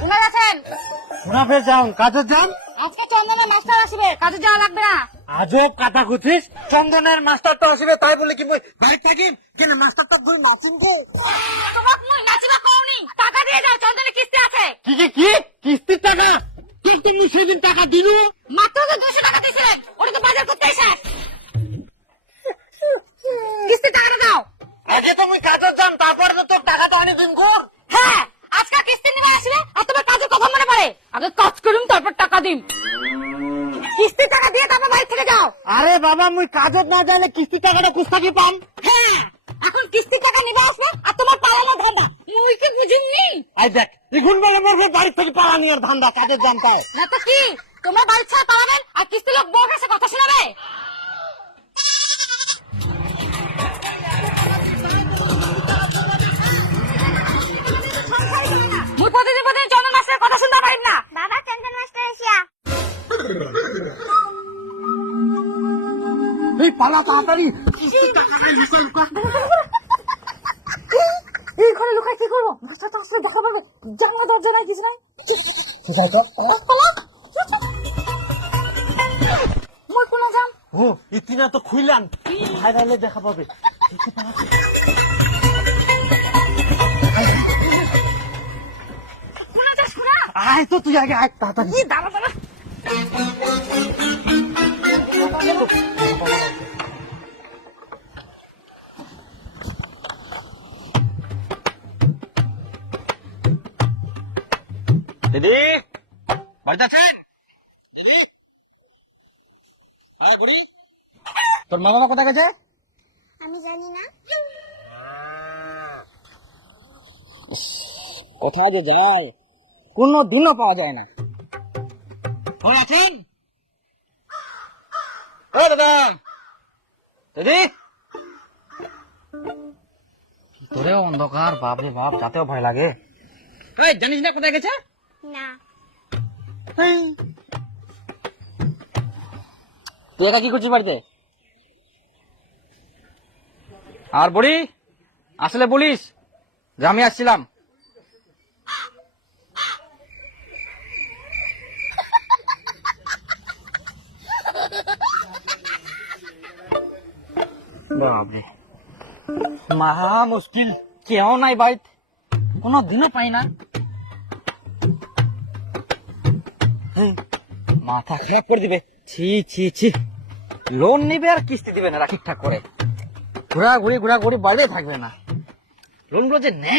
কোথায় আছেন? মুনাফে যাও, কাজে যান। আজকে চন্দনের মাস্টার আসবে, কাজে যাওয়া লাগবে না। আজব কথা কুছিস, চন্দনের মাস্টার তো আসবে তাই বলে কি মই বাইরে থাকিম কিন্তু মাস্টারটা দুই নাচিন গো। তোমাক মুই নাচিবা কওনি, টাকা দিয়ে দাও, চন্দনের কিস্তি আছে। কি কিস্তির টাকা? তুই তুমি সেদিন টাকা দিলু মাত্র তো 200 টাকা দিয়েছিলেন, ওটা তো বাজার করতে এসে। কিস্তির টাকাটা দাও। আজকে তো মুই কাজে যাম, তারপরে তো তোর টাকাটা আনি দিন ঘর। হ্যাঁ, আজকে কিস্তি নিবে আসবে আর তোমার কাজের কথা মনে পড়ে। আগে কাজ করুন তারপর টাকা দিন। কিস্তির টাকা দিয়ে তারপর বাড়ি থেকে যাও। আরে বাবা মুই কাজে না যাইলে কিস্তির টাকাটা কোথা থেকে পাম? হ্যাঁ, এখন কিস্তির টাকা নিবে আসবে আর তোমার পালানো ধান্দা মুই কি বুঝিনি। আই দেখ এখন বলে মোর বাড়ি থেকে পালানি আর ধান্দা কাজে যাম তাই। না তো কি, তোমরা বাড়ি ছাড়া পালাবেন আর কিস্তি লোক বউর কাছে কথা শোনাবে। মুই প্রতিদিন চন্দন মাস্টারের কথা শুনতে পারি না। বাবা চন্দন মাস্টার এসিয়া। এই পালা তাড়াতাড়ি, কিস্তির টাকাটা লুকাই লুকা। এই ঘরে লুকাই কি করবো? মাস্টার তো আসলে দেখা পাবে, জানলা দরজা নাই কিছু নাই। মুই কোনো যাম। ও ইতিনা তো খুইলাম, ভাইরালে দেখা পাবে। কোনো যাস না। আয় তো তুই আগে আয় তাড়াতাড়ি। কি দাঁড়া দাঁড়া। দিদি বাড়িতে আছেন? দিদি আয় বুড়ি, তোর মা বাবা কোথায় গেছে? আমি জানি না। কোথায় যে যায় কোনো দিনও পাওয়া যায় না। ফোন আছেন? ও দাদা, দিদি তোরেও অন্ধকার, বাপরে বাপ, যাতেও ভয় লাগে। এই জানিস না কোথায় গেছে? না। তুই একা কি করছিস বাড়িতে? আর বুড়ি আসলে বলিস যে আমি আসছিলাম। বাপরে মহা মুশকিল, কেউ নাই বাড়িতে, কোনো দিনও পাই না। মাথা খারাপ করে দিবে। ছি ছি ছি, লোন নিবে আর কিস্তি দিবে না ঠিকঠাক করে, ঘোরাঘুরি বাড়িতে থাকবে না। লোনগুলো যে নেয়